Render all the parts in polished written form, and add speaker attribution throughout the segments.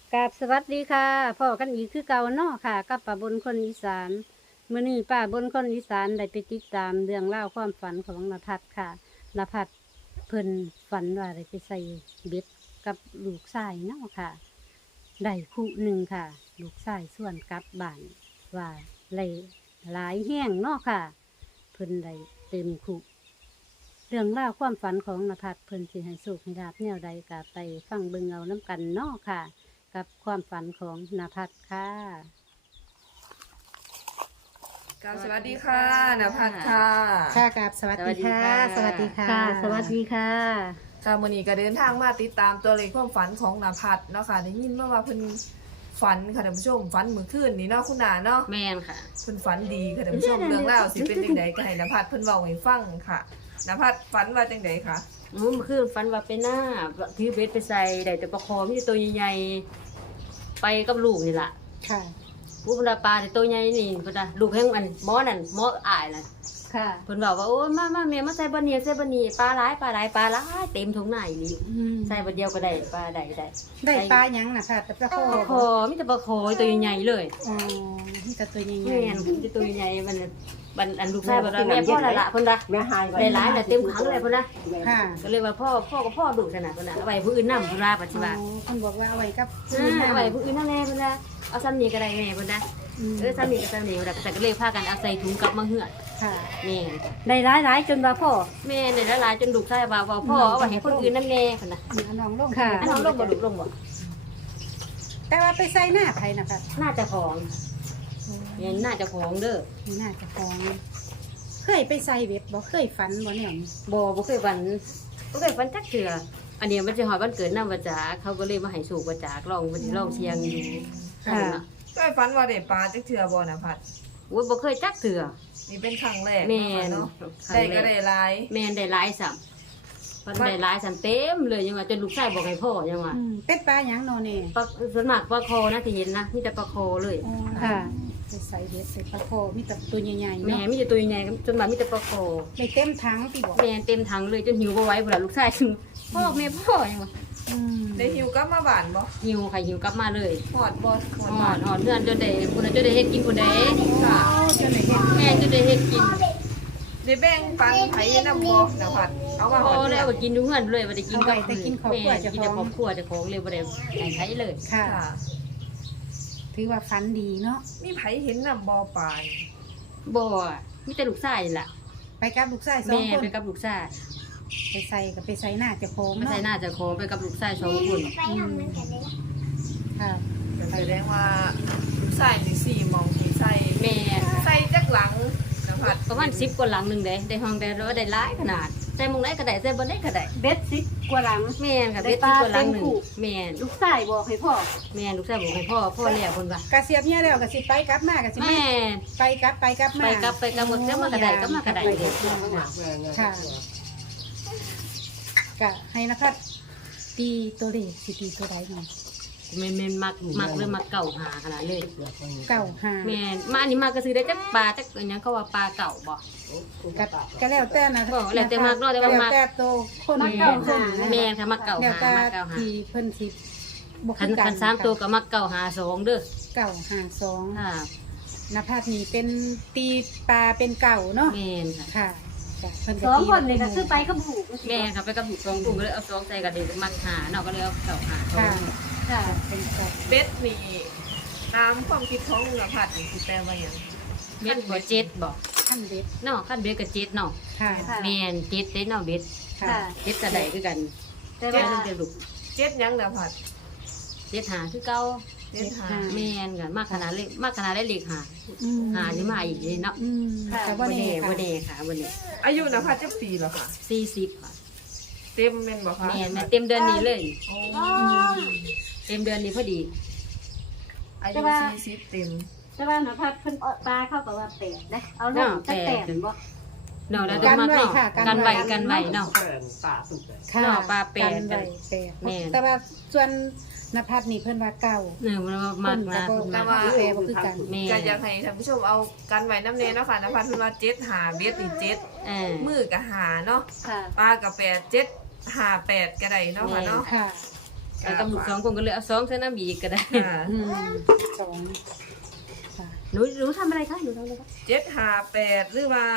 Speaker 1: กราบสวัสดีค่ะพ่อกันอีกคือเก่าเนาะค่ะกับป้าบนคนอีสานมื้อนี้ป้าบนคนอีสานได้ไปติดตามเรื่องเล่าวความฝันของนภัสค่ะนภัสเพิ่นฝันว่าได้ไปใส่เบ็ดกับลูกชายเนาะค่ะได้คู่หนึ่งค่ะ ลูกชายส่วนกลับบ้านว่าเลยหลายแห้งเนาะค่ะ เพิ่นได้เต็มคู่เรื่องราวความฝันของนภัสเพิ่นสิให้สุขให้ลาบแนวใดก็ไปฟังเบิ่งเอาน้ำกันเนาะค่ะ กับความฝันของนภัสค่ะ
Speaker 2: สวัสดีค่ะนภัสค่ะ
Speaker 3: ค่ะกับสวัสดีค่ะ สวัสดีค่ะ
Speaker 1: สวัสดีค่ะ
Speaker 2: ค่ะมื้อนี้ก็เดินทางมาติดตามตัวเลขความฝันของนภัสเนาะค่ะได้ยินมาว่าเพิ่นฝันค่ะท่านผู้ชมฝันเมื่อคืนนี้เนาะคุณนาเนาะ
Speaker 1: แม่นค่ะ
Speaker 2: เพิ่นฝันดีค่ะท่านผู้ชมเรื่องราวสิเป็นจังไดก็ให้นภัสเพิ่นเว้าให้ฟังค่ะนภัสฝันว่าจังไดคะ
Speaker 4: เมื่อคืนฝันว่าไปหน้าถือเบ็ดไปใส่ได้แต่ประคอมีแต่ตัวใหญ่ๆไปกับลูกนี่ล่ะ
Speaker 3: ค่ะ
Speaker 4: ผู้พนปลาแต่ตัวใหญ่นี่เพิ่นน่ะลูกแห่งอันหมอนั่นหมออายน่ะ
Speaker 1: ค่ะ
Speaker 4: เพิ่นบอกว่าโอ้ยมาแม่มาใส่บ่เนียใส่บ่นีปลาหลายเต็มถุงหน้าอีหลีใส่บ่เดียวก็ได้ปลาได้
Speaker 3: ได้ปลาหยังน่ะค่ะแต่ปลาโค
Speaker 4: ประคอมีแต่ประคอตัวใหญ่ๆเลย
Speaker 3: อ๋อมีแต่ตัวใหญ่
Speaker 4: แม่นมีแต่ตัวใหญ่มันอันลูกชายบ่ได้แม่พ่อละเพิ่นน่ะได้หลายน่ะเต็มถังเลยเพิ่นน่ะ
Speaker 3: ๆค่ะ
Speaker 4: ก็เลยว่าพ่อดุขนาดเพิ่นน่ะเอาไว้ผู้อื่นนำเพิ่นว่าปัจจุบัน
Speaker 3: คนบอกว่าเอาไว้กับ
Speaker 4: เอาไว้ผู้อื่นนั่นแหละเพิ่นน่ะเอาซ้ำนี้ก็ได้แม่เพิ่นน่ะซ้ำนี้ก็ซ้ำนี้แต่ก็เลยพากันเอาใส่ถุงกลับมาเหือด
Speaker 3: ค่ะ
Speaker 4: แม่
Speaker 1: ได้หลายจนว่าพ่อ
Speaker 4: แม่ได้หลายจนดุใส่ว่าพ่อเอาไว้ให้คนอื่นนั่นแน่เพิ่นน่ะ
Speaker 3: เอาน้องลง
Speaker 1: ค่ะ
Speaker 4: อันน้องลงบ่ดุลงบ่
Speaker 3: แต่ว่าไปใส่หน้าไผน่ะค่ะ
Speaker 4: น่าจะของเนี่ยน่าจะของเด้อ
Speaker 3: มีหน้าจะฟ้องเคยไปใส่เว็บบ่เคยฝันบ่แนวนี้
Speaker 4: บ่เคยฝันจักเทื่ออันนี้มันสิฮอดวันเกิดนำว่าจ๋าเขาก็เลยมาให้สูกว่าจ๋าลองมันสิลองเสียงอยู่
Speaker 1: ค่ะ
Speaker 2: ก็ฝันว่าได้ปลาจักเทื่อบ่นภัส
Speaker 4: โอ้ยบ่เคยจักเทื่อ
Speaker 2: นี่เป็นครั้งแรก
Speaker 4: แม่น
Speaker 2: เนาะได้ก็ได้หลาย
Speaker 4: แม่นได้หลายซ้ํเพิ่นได้หลายซ้ํเต็มเลยยังว่าจนลูกชายบอกให้พ่อยังว่า
Speaker 3: เป็นปลาหยังโนเน่
Speaker 4: ปลาส่วนมากปลาคอนะที่เห็นนะมีแต่ปลาคอเลย
Speaker 1: ค่ะ
Speaker 3: ไปใส่เว็บใส่ปลาโคมีแต่ตัวใหญ่ๆ
Speaker 4: แม่
Speaker 3: เนาะ
Speaker 4: มีแต่ตัวใหญ่จนมากมีแต่ปลาคอ
Speaker 3: ได้เต็มถังที่บอก
Speaker 4: แม่เต็มถังเลยจนหิวบ่ไหวพุ่นล่ะลูกชายพ่อแม่พ่อยังว่า
Speaker 2: ได้หิวกลับมาบ้านบ่
Speaker 4: หิวค่ะหิวกลับมาเลย
Speaker 2: หอดบ่หอด
Speaker 4: ห
Speaker 2: บ้า
Speaker 4: อน นเพื่อนจนได้พุ่นน่ะจนได้เฮ็ดกินพุ่นเด้
Speaker 2: ค่ะ
Speaker 3: จนไหนเห็น
Speaker 4: แม่จนได้เฮ็ดกิน
Speaker 2: ได้แบ่งปันไผนำบ่นภัสเอามา
Speaker 4: พ
Speaker 2: ห
Speaker 4: อ
Speaker 2: อด
Speaker 4: แล้วก็กินอยู่เฮือนเลยบ่ได้กินกับ
Speaker 3: แต่กินครอบครัว
Speaker 4: แม่
Speaker 3: เจะ
Speaker 4: กิน
Speaker 3: ข
Speaker 4: แต่
Speaker 3: อง
Speaker 4: ครอบครัวเจ้าของเลยบ่ได้ให้ใช้เลย
Speaker 3: ค่ะ
Speaker 2: ค่ะ
Speaker 3: ถือว่าฝันดีเนาะ
Speaker 2: มีไผเห็นนำบ่ปาน
Speaker 4: บ่มีแต่ลูกชายนี่ล่ะ
Speaker 3: ไปกับลูกชายสอ
Speaker 4: แม่
Speaker 3: งคน
Speaker 4: ไปกับลูกชาย
Speaker 3: ไปใส่กับไปใส่หน้าเจะโคง
Speaker 4: ไม่
Speaker 3: เนาะ
Speaker 4: ใช่น่าจะขอไปกับลูกชาย2คน
Speaker 3: ค่ะ
Speaker 2: ก็แสดงว่าลูกชายนี่4หมองที่ใส่
Speaker 4: แม่
Speaker 2: ใส่จักหลังนภัส
Speaker 4: ประมาณ10กว่าหลังหนึงเด้ได้ห้องได้รถได้หลายขนาดใส่หมองไหนก็ได้ใส่บ่ได้ก็ได้
Speaker 1: เบ็ด10 กว่าหลัง
Speaker 4: แม่นค่ะ
Speaker 1: ได้
Speaker 4: เบ็ด
Speaker 1: ปลา
Speaker 4: ที่ตัวหลังหนึ่ง
Speaker 1: เต็มคู่
Speaker 4: แม่น
Speaker 1: ลูกชายบอกให้พ่อ
Speaker 4: แม่นลูกชายบอกให้พ่อแล้วคนว่าก
Speaker 3: ระเสียบเนี่ยแล้วกระสิไปกลับมากระสิ
Speaker 4: แม่
Speaker 3: ไปกลับมา
Speaker 4: ไปกับหมดแล้วมากระไดก็มากระไดเด็ก
Speaker 3: ค่ะกะให้นะครับตีตัวเลขสิตีตัวใดหน่อย
Speaker 4: แม่นมักเริ่มมักเก่าหาขนาดเลย
Speaker 3: เก่าหา
Speaker 4: แม่นมาอันนี้มาก็ซื้อได้จักปลาจักอันหยังเขาว่าปลาเก่าบ่
Speaker 3: ก็แล้วแต่นะ
Speaker 4: แล้วแต่มักเนาะแต่ว่ามัก
Speaker 3: แล้วแต่โตวคน
Speaker 4: แม่
Speaker 3: เก่าหา
Speaker 4: แม่นค่ะมักเก่า
Speaker 3: แล้ว
Speaker 4: หา
Speaker 3: แต่
Speaker 4: มักเก่าหา
Speaker 3: ที่เพิ่นสิบ่
Speaker 4: คัน
Speaker 3: คือกั
Speaker 4: คันสามตัวก็มักเก่าหาสองเด้อ
Speaker 3: เก่าหาสอง
Speaker 4: ค่ะ
Speaker 3: นภาพนี้เป็นตีปลาเป็นเก่าเนาะ
Speaker 4: แม่นค่ะ
Speaker 3: ค่ะจ้ะเพิ่น
Speaker 1: ส
Speaker 3: ก็
Speaker 1: อง
Speaker 3: ตี
Speaker 1: คนนี่ก็ซื้อไปกับผูก
Speaker 4: แม่นค่ะไปกับลูกสองกลุ่มก็เลยเอาสองใส่กับเด็กมักหาเนาะก็เลยเอาเก่าหาสอ
Speaker 3: ค่ะ
Speaker 4: ง
Speaker 1: ค่ะ
Speaker 3: เป็นเก่า
Speaker 2: เบ็ดนี่ตามความคิดของนภัสนี่สิแปลว่าหยัง
Speaker 4: เบ็ดบ่เจ็ดบ่
Speaker 3: ขั้นเด็ด
Speaker 4: เนาะคันเบ็ดก็เจ็ดเนาะ
Speaker 3: ค่ะ
Speaker 1: ค่ะ
Speaker 4: แม่นเจ็ดเด้เนาะเบ็ด
Speaker 3: ค่ะ
Speaker 1: ค่ะ
Speaker 4: เจ็ดกระไดคือกัน
Speaker 1: แต่
Speaker 4: เจ็ด
Speaker 1: ว่า
Speaker 4: ตั้งแต่ลูก
Speaker 2: เจ็ดหยังนภัส
Speaker 4: เจ็ดหาคือเก่า
Speaker 2: เจ็ดหา
Speaker 4: แม่นกันมากขนาดเล็กมากขนาดได้เล็กหา
Speaker 3: อืม
Speaker 4: หานี่มาอีกเลยเนาะ
Speaker 3: อืมแต่ว่า
Speaker 4: บ่
Speaker 3: แน่
Speaker 4: แน่
Speaker 3: ค่ะ
Speaker 4: บ่แน่ค่ะบ่แน่
Speaker 2: อายุนภัสจักปีแล้วค่ะ
Speaker 4: 40ค่ะ
Speaker 2: เต็มแม่นบ่คะ
Speaker 4: แม่นเต็มเดือนนี้เลย
Speaker 2: โอ้
Speaker 4: เต็มเดือนนี้พอดี
Speaker 2: อายุ40เต็ม
Speaker 1: แต่ว่าหนูพัดเพิ่นเอาปลาเข้ากับว่าแปดนะเอาลงจักแปดบ่
Speaker 4: เนาะแล้วต้องมาเนาะกันไว้เนาะ
Speaker 3: ค่ะ
Speaker 4: เนาะปลาแปด
Speaker 3: กันไว้แปด
Speaker 4: แม่น
Speaker 3: แต่ว่าส่วนนภัสนี่เพิ่นว่าเก่า
Speaker 4: มันมากนะ
Speaker 2: แต่ว่า
Speaker 3: แปลบ่คือกัน
Speaker 4: แม่
Speaker 2: ก็อยากให้ท่านผู้ชมเอากันไว้น้ำเนเนาะค่ะนภัสเพิ่นว่า7หาเบ็ดนี่7
Speaker 4: เออ
Speaker 2: มือก็หาเนาะ
Speaker 1: ค่ะ
Speaker 2: ปลาก็8 7 5 8ก็ได้เนาะค่ะเนาะ
Speaker 3: ค่ะ
Speaker 4: แล้วกับลูกสองคนก็เลยเอา2ใส่น้ำอีกก็ได้
Speaker 2: ค่ะ
Speaker 3: สองค่ะ
Speaker 4: หนูทำอะไรคะหนูทำอะไรคะ
Speaker 2: 758หรือว่า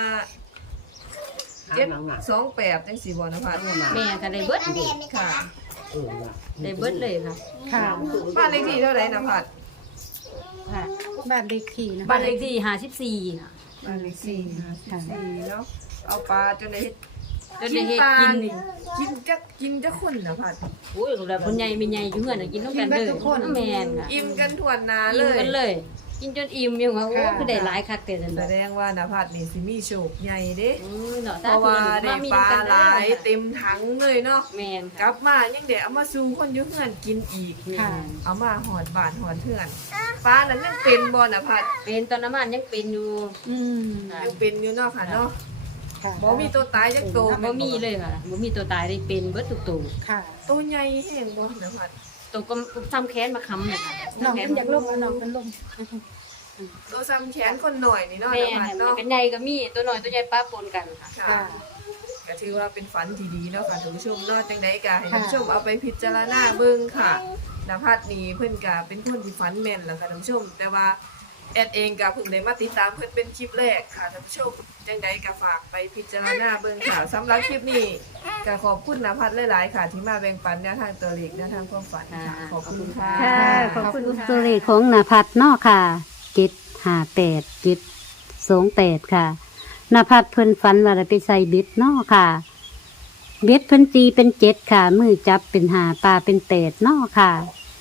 Speaker 2: 728จังสี่บ่นะพัด
Speaker 4: แม่ก็ได้เบิด
Speaker 2: ค่ะ
Speaker 4: ได้เบิดเลยค่ะ
Speaker 3: ค่ะ
Speaker 2: บ้านเลขที่เท่าไหร่นะพัด
Speaker 3: ค่ะบ้านเลขที่นะ
Speaker 4: บ้านเลขที่54ค่ะ
Speaker 2: บ้านเลขที่54เนาะเอาปลาจนได้เฮ็ด
Speaker 4: จนได้เฮ็ด
Speaker 2: ปลา
Speaker 4: กิน
Speaker 2: นี่กินจะคนนะพัด
Speaker 4: โอ้ยแล้วคนใหญ่ไม่ใหญ่อยู่เฮือนน่ะกินนำกันเด้อแม่นค่ะ
Speaker 2: อิ่มกันทั่วหน้าเล
Speaker 4: อิ่ม
Speaker 2: ย
Speaker 4: กันเลย กินจนอิ่มอยู่ว่าโอ้คือได้หลายคักเด้อนั่น
Speaker 2: แสดงว่านะพัดนี่สิมีโชคใหญ่เด้
Speaker 4: เนาะ
Speaker 2: เพราะว่าได้ปลาหลายเต็มถังเลยเนาะ
Speaker 4: แม่น
Speaker 2: กลับมายังได้เอามาสู่คนอยู่เฮือนกินอีก
Speaker 3: ค่ะ
Speaker 2: เอามาหอดบ้านหอดเฮือนปลานั้นยังเป็นบ่นะพัด
Speaker 4: เป็นตอนน้ำมันยังเป็นอยู่
Speaker 3: อืม
Speaker 2: ยังเป็นอยู่เนาะค่ะเนาะ
Speaker 3: ค่ะ
Speaker 2: บ่มีตัวตายจักตัว
Speaker 4: บ่มีเลยค่ะบ่มีตัวตายได้เป็นเบิดทุกตัว
Speaker 3: ค่ะ
Speaker 2: ตัวใหญ่แห้งบ่นะพัด
Speaker 4: ตัวก็ซ้ำแขนมาค้ำเนี่ยค่ะ
Speaker 3: น้อง
Speaker 4: ซ้ำแข
Speaker 3: เป็นอยากลมน้องเป็นลม
Speaker 2: ตัวซ้ำแขนคนหน่อยนี่เนาะ
Speaker 4: แม่
Speaker 2: นะพัด
Speaker 4: มัน
Speaker 2: เนาะ
Speaker 4: เป็นใหญ่ก็มีตัวน้อยตัวใหญ่ป้าปนกันค่ะ
Speaker 2: ค่ะ
Speaker 3: ค่ะ
Speaker 2: ก็ถือว่าเป็นฝันที่ดีเนาะค่ะท่านผู้ชมเนาะจังไดก็ให้
Speaker 3: ค่ะ
Speaker 2: ท่านผู้ชมเอาไปพิจารณาเบิ่งค่ะนภัสนี่เพิ่นก็เป็นคนที่ฝันแม่นแหละค่ะท่านผู้ชม แต่ว่าแอดเองก็เพิ่งได้มาติดตามเพิ่นเป็นคลิปแรกค่ะท่านผู้ชมจังไดก็ฝากไปพิจารณาเบิ่งค่ะสำหรับคลิปนี้ก็ขอบคุณนภัสหลายๆค่ะ ที่มาแบ่งปันแนวทางตัวเลขแนวทางความฝันค่ะขอบคุณค่ะ
Speaker 1: ค่ะ ขอบคุณตัวเลขของนาพัดเนาะค่ะ758 728ค่ะนาพัดเพิ่นฝันว่าได้ไปใส่เบ็ดเนาะค่ะ เบ็ดเพิ่นตีเป็น7ค่ะมือจับเป็น5ปลาเป็น8เนาะค่ะ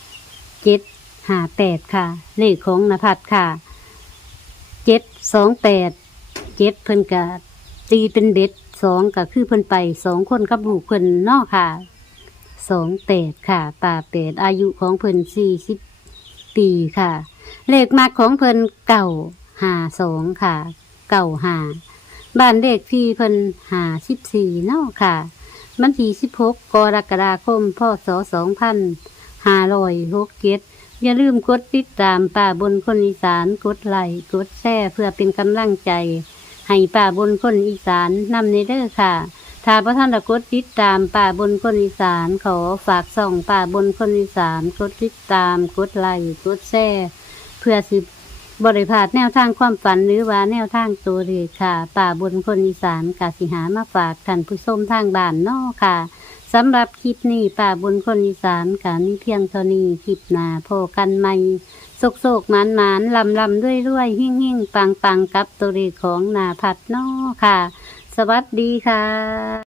Speaker 1: 758ค่ะเลขของนาพัดค่ะ728 7เพิ่นก็ตีเป็นเบ็ด2ก็คือเพิ่นไป2คนกับลูกเพิ่นเนาะค่ะ28ค่ะป่า8อายุของเพิ่น40 ปีค่ะ เลขมากของเพิ่น952ค่ะ95บ้านเลขที่เพิ่น54เนาะค่ะวันที่16กรกฎาคมพศ2567อย่าลืมกดติดตามป่าบนคนอีสานกดไลค์กดแชร์เพื่อเป็นกำลังใจให้ป่าบนคนอีสานนำในเด้อค่ะ ถ้าพระท่านกดติดตามป่าบนคนอีสานขอฝากส่องป่าบนคนอีสานกดติดตามกดไลค์กดแชร์เพื่อสิบริพลาดแนวทางความฝันหรือว่าแนวทางตัวเลขค่ะ ป่าบนคนอีสานกสิหามาฝากท่านผู้ชมทางบ้านเนอค่ะสำหรับคลิปนี้ป่าบนคนอีสานกามีเพียงเท่านี้คลิปหน้าพบกันใหม่โศกหมานลำด้วยหิ่งปังกับตัวเลขของนาพัดเนอค่ะ สวัสดีค่ะ